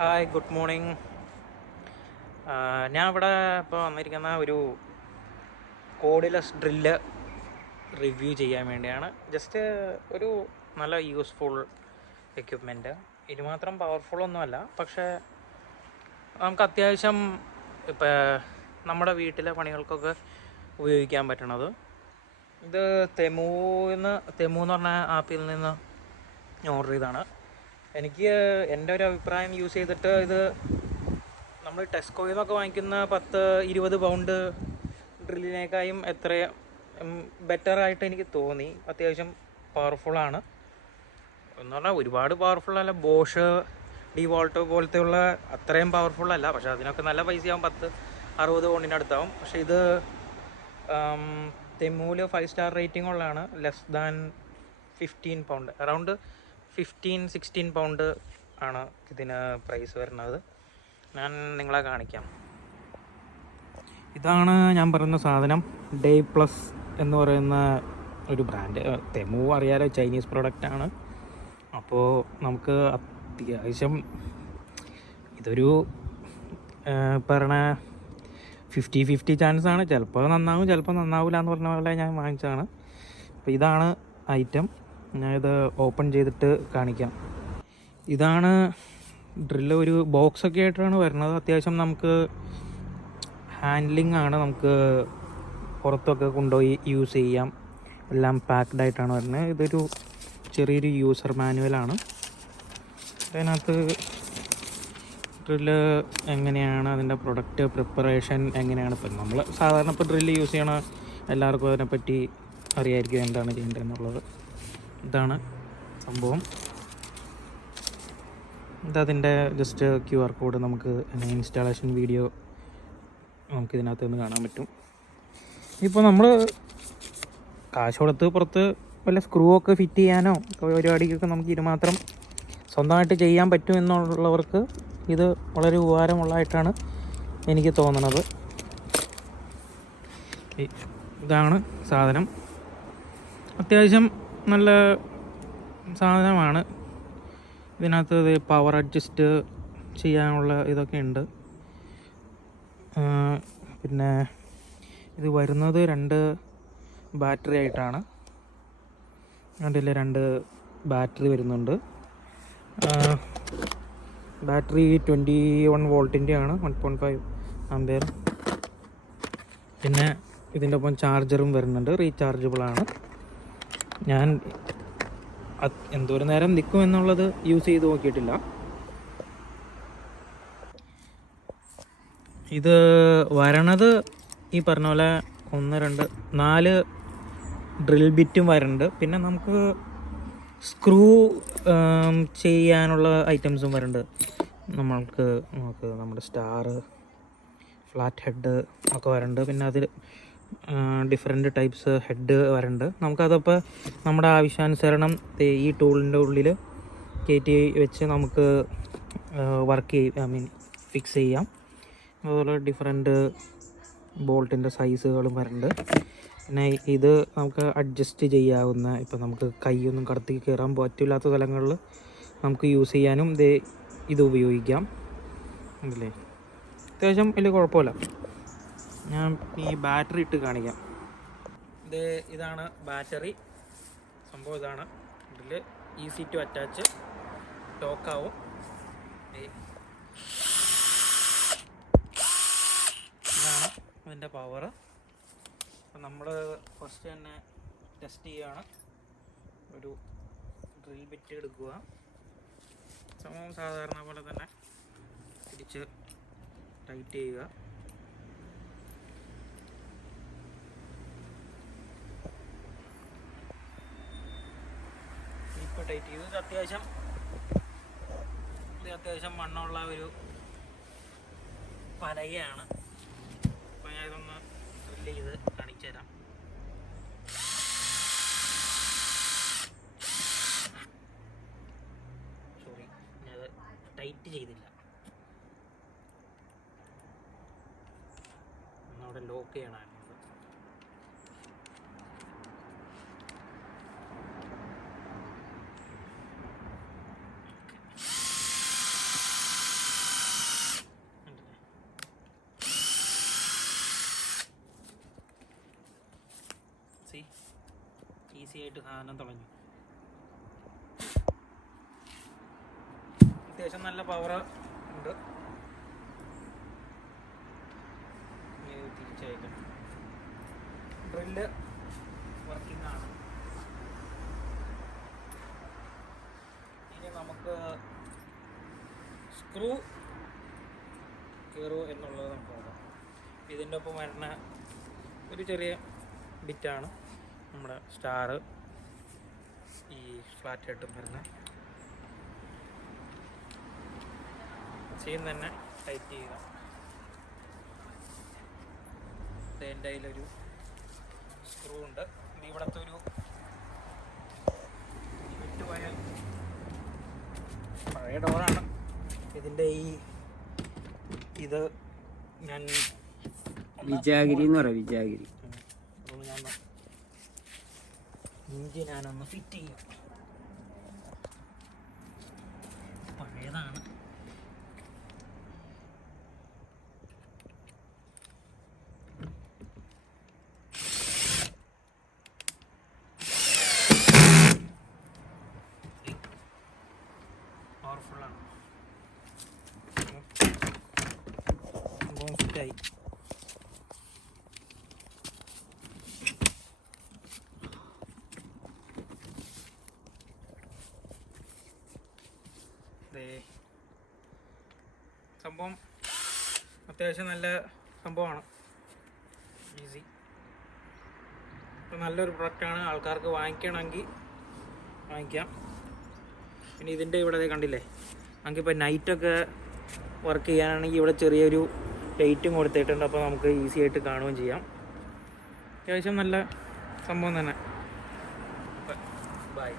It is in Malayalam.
Hi, good morning. ഞാൻ ഇവിടെ ഇപ്പോൾ വന്നിരിക്കുന്ന ഒരു കോഡിലെസ് ഡ്രില്ല് റിവ്യൂ ചെയ്യാൻ വേണ്ടിയാണ്. ജസ്റ്റ് ഒരു നല്ല യൂസ്ഫുൾ എക്യുപ്മെൻറ്റ്. ഇതിനുമാത്രം പവർഫുള്ളൊന്നുമല്ല, പക്ഷേ നമുക്ക് അത്യാവശ്യം ഇപ്പോൾ നമ്മുടെ വീട്ടിലെ പണികൾക്കൊക്കെ ഉപയോഗിക്കാൻ പറ്റണത്. ഇത് തെമു എന്ന് പറഞ്ഞ ആപ്പിൽ നിന്ന് ഓർഡർ ചെയ്താണ്. എനിക്ക് എൻ്റെ ഒരു അഭിപ്രായം യൂസ് ചെയ്തിട്ട് ഇത് നമ്മൾ ടെസ്കോയിൽ നിന്നൊക്കെ വാങ്ങിക്കുന്ന 10-20 പൗണ്ട് ഡ്രില്ലിനേക്കാളും എത്രയും ബെറ്ററായിട്ട് എനിക്ക് തോന്നി. അത്യാവശ്യം പവർഫുള്ളാണ് എന്ന് പറഞ്ഞാൽ ഒരുപാട് പവർഫുള്ളല്ല. ബോഷ് ഡിവോൾട്ടോ പോലത്തെയുള്ള അത്രയും പവർഫുള്ളല്ല, പക്ഷേ അതിനൊക്കെ നല്ല പൈസയാവും, 10-60 പൗണ്ടിനടുത്താവും. പക്ഷേ ഇത് തെമ്മൂല് 5 സ്റ്റാർ റേറ്റിംഗ് ഉള്ളതാണ്. Less than 15 pound, around 15-16 pound ആണ് ഇതിന് പ്രൈസ് വരുന്നത്. ഞാൻ നിങ്ങളെ കാണിക്കാം. ഇതാണ് ഞാൻ പറയുന്ന സാധനം. ഡേ പ്ലസ് എന്ന് പറയുന്ന ഒരു ബ്രാൻഡ്. തെമു അറിയാലോ, ചൈനീസ് പ്രൊഡക്റ്റാണ്. അപ്പോൾ നമുക്ക് അത്യാവശ്യം ഇതൊരു പറഞ്ഞ 50-50 ചാൻസാണ്. ചിലപ്പോൾ നന്നാവും, ചിലപ്പോൾ നന്നാവില്ല എന്ന് പറഞ്ഞ പോലെ ഞാൻ വാങ്ങിച്ചതാണ്. അപ്പോൾ ഇതാണ് ഐറ്റം. ഞാനിത് ഓപ്പൺ ചെയ്തിട്ട് കാണിക്കാം. ഇതാണ് ഡ്രില്ല്. ഒരു ബോക്സൊക്കെ ആയിട്ടാണ് വരുന്നത്. അത്യാവശ്യം നമുക്ക് ഹാൻഡ്ലിംഗ് ആണ്, നമുക്ക് പുറത്തൊക്കെ കൊണ്ടുപോയി യൂസ് ചെയ്യാം. എല്ലാം പാക്ഡ് ആയിട്ടാണ് വരുന്നത്. ഇതൊരു ചെറിയൊരു യൂസർ മാനുവലാണ്. അതിനകത്ത് ഡ്രില്ല് എങ്ങനെയാണ്, അതിൻ്റെ പ്രൊഡക്റ്റ് പ്രിപ്പറേഷൻ എങ്ങനെയാണ്. ഇപ്പം നമ്മൾ സാധാരണ ഇപ്പോൾ ഡ്രില്ല് യൂസ് ചെയ്യണ എല്ലാവർക്കും അതിനെപ്പറ്റി അറിയായിരിക്കും എന്താണ് ചെയ്യേണ്ടതെന്നുള്ളത്. ഇതാണ് സംഭവം. ഇതതിൻ്റെ ജസ്റ്റ് QR കോഡ്. നമുക്ക് ഇൻസ്റ്റാളേഷൻ വീഡിയോ നമുക്കിതിനകത്ത് നിന്ന് കാണാൻ പറ്റും. ഇപ്പോൾ നമ്മൾ കാശ് കൊടുത്ത് പുറത്ത് വല്ല സ്ക്രൂ ഒക്കെ ഫിറ്റ് ചെയ്യാനോ പരിപാടിക്കൊക്കെ നമുക്ക് ഇത് മാത്രം സ്വന്തമായിട്ട് ചെയ്യാൻ പറ്റും എന്നുള്ളവർക്ക് ഇത് വളരെ ഉപകാരമുള്ളതായിട്ടാണ് എനിക്ക് തോന്നുന്നത്. ഇതാണ് സാധനം. അത്യാവശ്യം നല്ല സാധനമാണ്. ഇതിനകത്ത് പവർ അഡ്ജസ്റ്റ് ചെയ്യാനുള്ള ഇതൊക്കെ ഉണ്ട്. പിന്നെ ഇത് വരുന്നത് 2 ബാറ്ററി ആയിട്ടാണ്. അതിൽ 2 ബാറ്ററി വരുന്നുണ്ട്. Battery 21 വോൾട്ടിൻ്റെയാണ്, 1.5 ampere. പിന്നെ ഇതിൻ്റെ ഒപ്പം ചാർജറും വരുന്നുണ്ട്, റീചാർജബിളാണ്. ഞാൻ എന്തോരം നേരം നിൽക്കും എന്നുള്ളത് യൂസ് ചെയ്ത് നോക്കിയിട്ടില്ല. ഇത് വരണത് ഈ പറഞ്ഞ പോലെ 1-2-4 ഡ്രിൽ ബിറ്റും വരുന്നുണ്ട്. പിന്നെ നമുക്ക് സ്ക്രൂ ചെയ്യാനുള്ള ഐറ്റംസും വരുന്നുണ്ട്. നമുക്ക് നമ്മുടെ സ്റ്റാർ, ഫ്ലാറ്റ് ഹെഡ് ഒക്കെ വരുന്നുണ്ട്. പിന്നെ അതിൽ ഡിഫറെൻറ്റ് ടൈപ്സ് ഹെഡ് വരുന്നുണ്ട്. നമുക്കതപ്പോൾ നമ്മുടെ ആവശ്യാനുസരണം ഈ ടൂളിൻ്റെ ഉള്ളിൽ കയറ്റി വെച്ച് നമുക്ക് വർക്ക് ഫിക്സ് ചെയ്യാം. അതുപോലെ ഡിഫറെൻറ്റ് ബോൾട്ടിൻ്റെ സൈസുകളും വരുന്നുണ്ട്. പിന്നെ ഇത് നമുക്ക് അഡ്ജസ്റ്റ് ചെയ്യാവുന്ന, ഇപ്പം നമുക്ക് കൈയൊന്നും കടത്തി കയറാൻ പറ്റില്ലാത്ത സ്ഥലങ്ങളിൽ നമുക്ക് യൂസ് ചെയ്യാനും ഇത് ഉപയോഗിക്കാം. അല്ലേ, അത്യാവശ്യം വലിയ കുഴപ്പമില്ല. ഞാൻ ഈ ബാറ്ററി ഇട്ട് കാണിക്കാം. ഇതാണ് ബാറ്ററി സംഭവം. ഇതാണ് ഇതിൽ ഈസി ടു അറ്റാച്ച്, ലോക്കാവും. ഇതാണ് അതിൻ്റെ പവർ. അപ്പം നമ്മൾ ഫസ്റ്റ് തന്നെ ടെസ്റ്റ് ചെയ്യുകയാണ്. ഒരു ഡ്രിൽ ബിറ്റ് എടുക്കുക. സംഭവം സാധാരണ പോലെ തന്നെ പിടിച്ച് ടൈറ്റ് ചെയ്യുക. ഇപ്പോൾ ടൈറ്റ് ചെയ്തു. ഇത് അത്യാവശ്യം മണ്ണുള്ള ഒരു പലകയാണ്. അപ്പോൾ ഞാൻ ഇതൊന്ന് ഡ്രില്ല് ചെയ്ത് കാണിച്ചു തരാം. സോറി, ഞാനത് ടൈറ്റ് ചെയ്തില്ല. ഒന്നവിടെ ലോക്ക് ചെയ്യണമായിരുന്നു. ഈസി ആയിട്ട് സാധനം തുടങ്ങി. അത്യാവശ്യം നല്ല പവർ ഉണ്ട്. തിരിച്ചയക്കാം. ഡ്രില്ല് വർക്കിംഗ് ആണ്. ഇനി നമുക്ക് സ്ക്രൂ കയറുമോ എന്നുള്ളത് നമുക്ക് നോക്കാം. ഇതിൻ്റെ ഒപ്പം വരുന്ന ഒരു ചെറിയ ബിറ്റാണ് നമ്മുടെ സ്റ്റാർ ഈ ഫ്ലാറ്റ് ആയിട്ടും വരുന്ന ചെയിൻ തന്നെ ടൈറ്റ് ചെയ്യുക. എൻ്റെ കയ്യിലൊരു സ്ക്രൂ ഉണ്ട്. ഇവിടുത്തെ ഒരു വിട്ടുപോയ പഴയ ഡോറാണ്. ഇതിൻ്റെ ഇത് ഞാൻ വിജാഗിരി എന്ന് പറയാം. വിജാഗിരി ഞാൻ ഇഞ്ചി ഞാനൊന്ന് ഫിറ്റ് ചെയ്യാം. പഴയതാണ്. പവർഫുള്ളാണ്. സംഭവം ഫിറ്റായി. സംഭവം അത്യാവശ്യം നല്ല സംഭവമാണ്. ഈസി. നല്ലൊരു പ്രൊഡക്റ്റാണ്. ആൾക്കാർക്ക് വാങ്ങിക്കണമെങ്കിൽ വാങ്ങിക്കാം. പിന്നെ ഇതിൻ്റെ ഇവിടെ കണ്ടില്ലേ, നമുക്കിപ്പോൾ നൈറ്റൊക്കെ വർക്ക് ചെയ്യാനാണെങ്കിൽ ഇവിടെ ചെറിയൊരു ലൈറ്റും കൊടുത്തിട്ടുണ്ട്. അപ്പോൾ നമുക്ക് ഈസി ആയിട്ട് കാണുകയും ചെയ്യാം. അത്യാവശ്യം നല്ല സംഭവം തന്നെ. ബൈ.